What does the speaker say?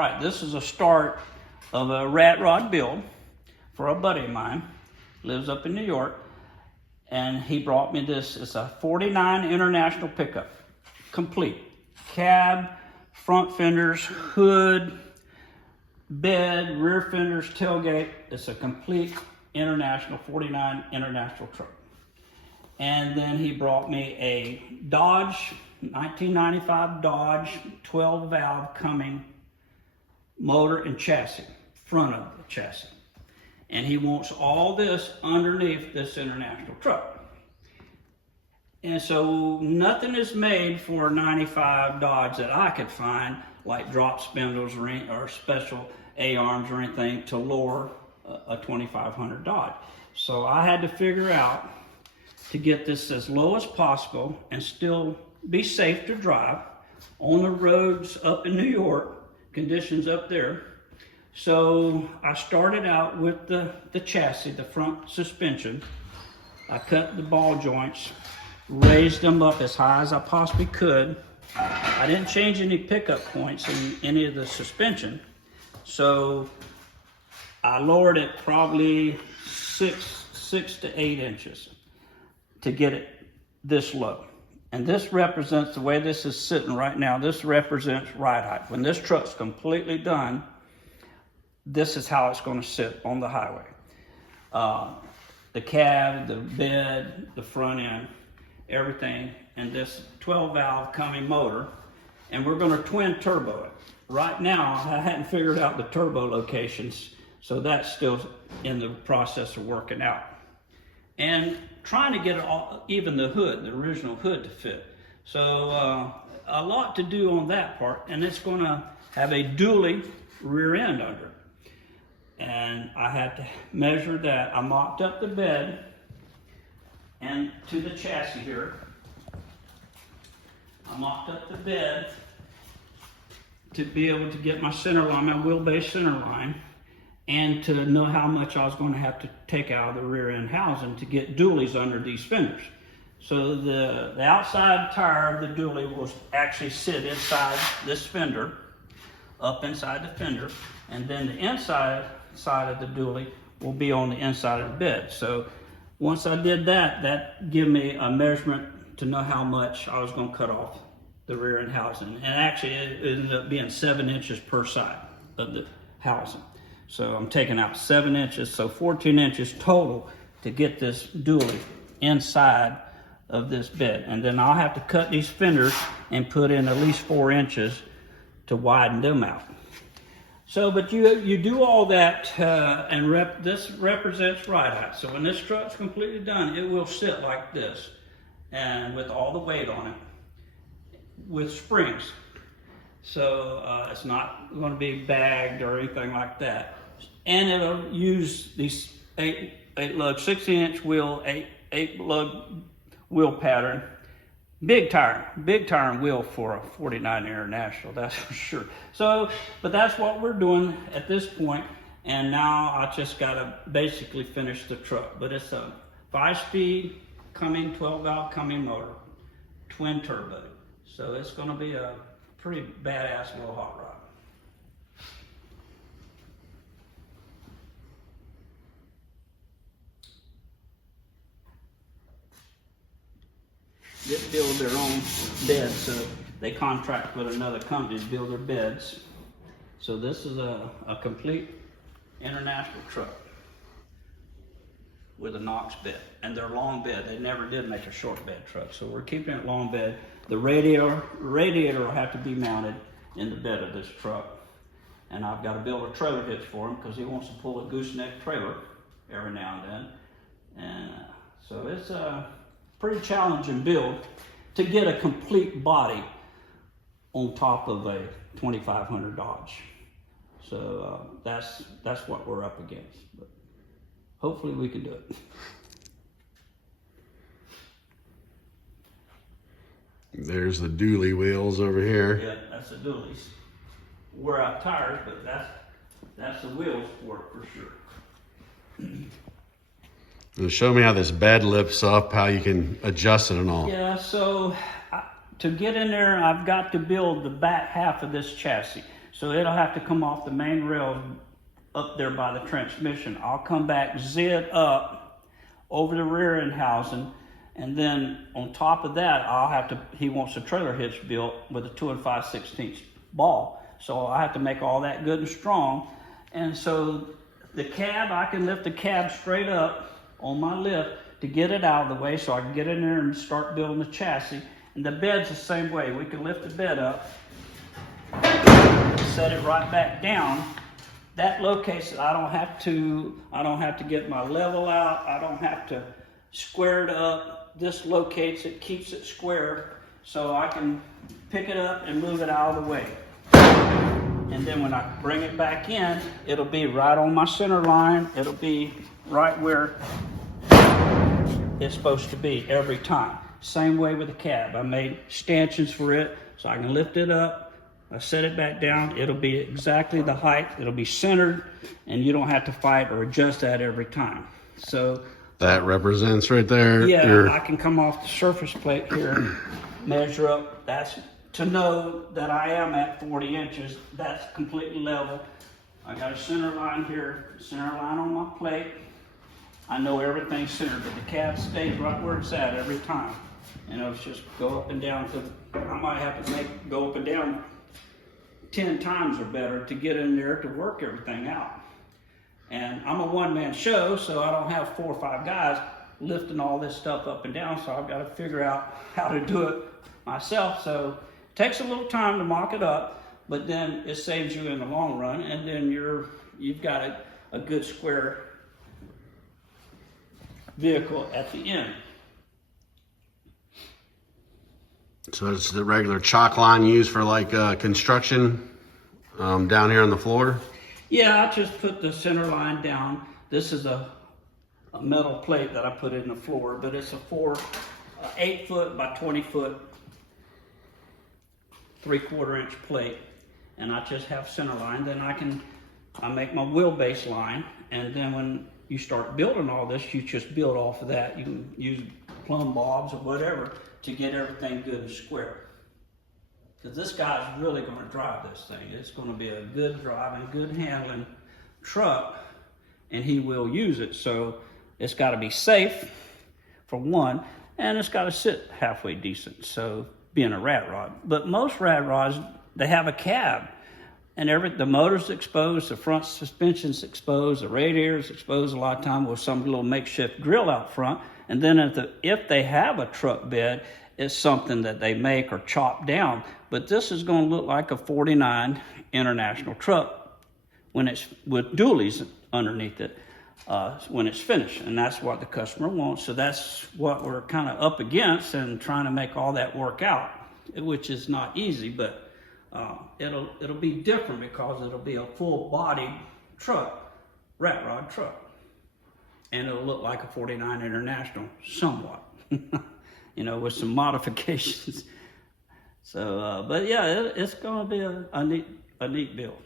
All right, this is a start of a rat rod build for a buddy of mine, lives up in New York, and he brought me this. It's a 49 International pickup, complete. Cab, front fenders, hood, bed, rear fenders, tailgate. It's a complete International, 49 International truck. And then he brought me a Dodge, 1995 Dodge 12 valve Cummins motor and chassis, front of the chassis. And he wants all this underneath this International truck. And so nothing is made for a 95 Dodge that I could find, like drop spindles or special A-arms or anything to lower a 2500 Dodge. So I had to figure out to get this as low as possible and still be safe to drive on the roads up in New York, conditions up there. So I started out with the chassis, the front suspension. I cut the ball joints, raised them up as high as I possibly could. I didn't change any pickup points in any of the suspension. So I lowered it probably six to 8 inches to get it this low. And this represents, the way this is sitting right now, this represents ride height. When this truck's completely done, this is how it's going to sit on the highway. The cab, the bed, the front end, everything, and this 12 valve Cummins motor. And we're going to twin turbo it. Right now, I hadn't figured out the turbo locations, so that's still in the process of working out. And trying to get it all, even the hood, the original hood, to fit. So a lot to do on that part, and it's going to have a dually rear end under it. And I had to measure that. I mocked up the bed and to the chassis here. I mocked up the bed to be able to get my center line, my wheelbase center line, and to know how much I was going to have to take out of the rear end housing to get dualies under these fenders. So the outside tire of the dually will actually sit inside this fender, up inside the fender, and then the inside side of the dually will be on the inside of the bed. So once I did that, that gave me a measurement to know how much I was going to cut off the rear end housing. And actually it ended up being 7 inches per side of the housing. So I'm taking out 7 inches, so 14 inches total to get this dually inside of this bed. And then I'll have to cut these fenders and put in at least 4 inches to widen them out. So, but you do all that, and this represents ride height. So when this truck's completely done, it will sit like this, and with all the weight on it, with springs. So it's not going to be bagged or anything like that. And it'll use these 8-lug, 16-inch wheel, 8-lug wheel pattern. Big tire and wheel for a 49 International, that's for sure. So, but that's what we're doing at this point, and now I just got to basically finish the truck. But it's a 5-speed Cummins 12 valve Cummins motor, twin turbo. So it's going to be a pretty badass little hot rod. They build their own beds, so they contract with another company to build their beds. So this is a complete International truck with a Knox bed, and they're long bed. They never did make a short bed truck, so we're keeping it long bed. The radiator will have to be mounted in the bed of this truck, and I've got to build a trailer hitch for him because he wants to pull a gooseneck trailer every now and then. And so it's a pretty challenging build to get a complete body on top of a 2500 Dodge. So that's what we're up against. But hopefully we can do it. There's the dually wheels over here. Yeah, that's the dualies. Wear out tires, but that's the wheels for it for sure. Now show me how this bed lifts up, how you can adjust it and all. Yeah, so to get in there, I've got to build the back half of this chassis. So it'll have to come off the main rail up there by the transmission. I'll come back, zit up over the rear end housing, and then on top of that, he wants a trailer hitch built with a 2 5/16 ball. So I have to make all that good and strong. And so the cab, I can lift the cab straight up on my lift to get it out of the way so I can get in there and start building the chassis. And the bed's the same way. We can lift the bed up, set it right back down. That locates it. I don't have to get my level out. I don't have to square it up. This locates it, keeps it square, so I can pick it up and move it out of the way. And then when I bring it back in, it'll be right on my center line. It'll be right where it's supposed to be every time. Same way with the cab. I made stanchions for it so I can lift it up. I set it back down. It'll be exactly the height. It'll be centered, and you don't have to fight or adjust that every time. So that represents right there. Yeah, I can come off the surface plate here, measure up. That's to know that I am at 40 inches. That's completely level. I got a center line here, center line on my plate. I know everything's centered, but the cab stays right where it's at every time. It's just go up and down. I might have to go up and down 10 times or better to get in there to work everything out. And I'm a one-man show, so I don't have 4 or 5 guys lifting all this stuff up and down, so I've got to figure out how to do it myself. So it takes a little time to mock it up, but then it saves you in the long run, and then you've got a good square vehicle at the end. So it's the regular chalk line used for like construction down here on the floor? Yeah, I just put the center line down. This is a metal plate that I put in the floor, but it's a 8 foot by 20 foot, 3/4 inch plate. And I just have center line. Then I make my wheelbase line. And then when you start building all this, you just build off of that. You can use plumb bobs or whatever to get everything good and square. Because this guy's really going to drive this thing. It's going to be a good driving, good handling truck, and he will use it. So it's got to be safe, for one, and it's got to sit halfway decent, so being a rat rod. But most rat rods, they have a cab, and the motor's exposed, the front suspension's exposed, the radiator's exposed a lot of time with some little makeshift grill out front. And then if they have a truck bed, it's something that they make or chop down. But this is going to look like a 49 International truck when it's with dualies underneath it when it's finished. And that's what the customer wants. So that's what we're kind of up against and trying to make all that work out, which is not easy, but it'll be different because it'll be a full body truck, rat rod truck. And it'll look like a 49 International somewhat, with some modifications. So, but yeah, it's going to be a neat build.